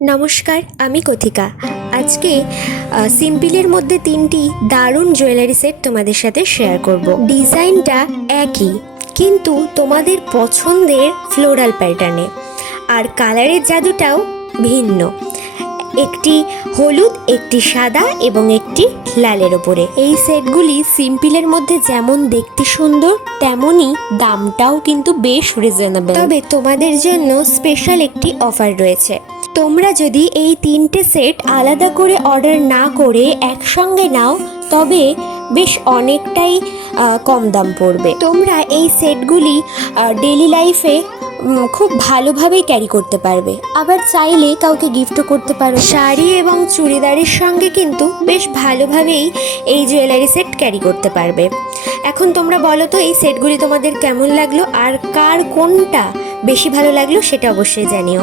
নমস্কার, আমি কথিকা। আজকে সিম্পলের মধ্যে তিনটি দারুণ জুয়েলারি সেট তোমাদের সাথে শেয়ার করব। ডিজাইনটা একই, কিন্তু তোমাদের পছন্দের ফ্লোরাল প্যাটার্নে, আর কালারের জাদুটাও ভিন্ন। একটি হলুদ, একটি সাদা এবং একটি লালের ওপরে। এই সেটগুলি সিম্পলের মধ্যে যেমন দেখতে সুন্দর, তেমনই দামটাও কিন্তু বেশ রিজনেবল। তবে তোমাদের জন্য স্পেশাল একটি অফার রয়েছে। তোমরা যদি এই তিনটে সেট আলাদা করে অর্ডার না করে একসঙ্গে নাও, তবে বেশ অনেকটাই কম দাম পড়বে। তোমরা এই সেটগুলি ডেলি লাইফে খুব ভালোভাবেই ক্যারি করতে পারবে, আবার চাইলে কাউকে গিফটও করতে পারো। শাড়ি এবং চুড়িদারের সঙ্গে কিন্তু বেশ ভালোভাবেই এই জুয়েলারি সেট ক্যারি করতে পারবে। এখন তোমরা বলো তো, এই সেটগুলি তোমাদের কেমন লাগলো, আর কার কোনটা বেশি ভালো লাগলো সেটা অবশ্যই জানিও।